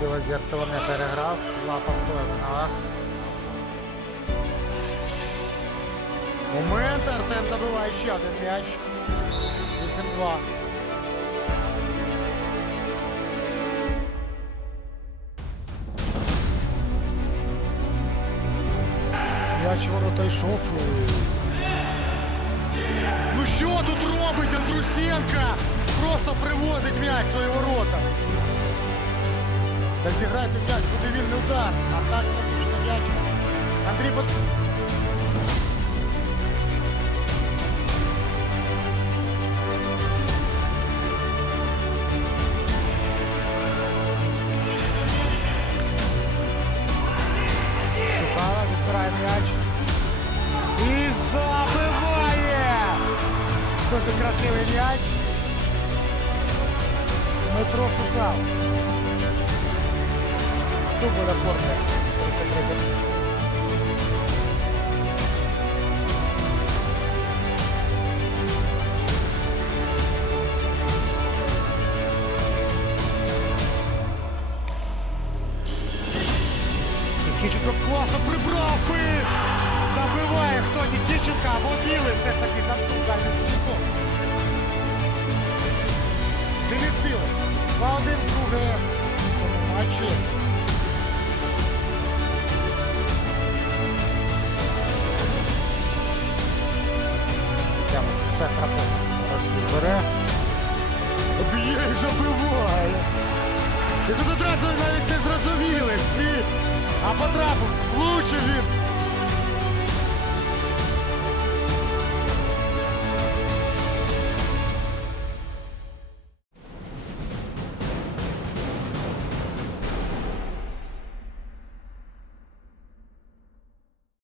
Зерцево не переграв. Лапа стоїть на. Момент, Артем забиває ще один м'яч. 8-2. М'яч ворота йшов. Ну що тут робить Андрусенко? Просто привозить м'яч свої ворота. Так зіграйте м'яч, буде вільний удар. А так потужно м'яч. Андрій Бот... Шукала, відбирає м'яч. І забиває! Дуже красивий м'яч. Дмитро шукав. Дубль опорний. 33. Нікіченко класно прибрав і забиває хто Нікіченка або білий все ж таки там дальним кутом. Денис Білий. 2-1 друге матчі. З центра бере. Б'є і забиває. І тут одразу навіть не зрозуміли всі. А потрапив, Лучше він.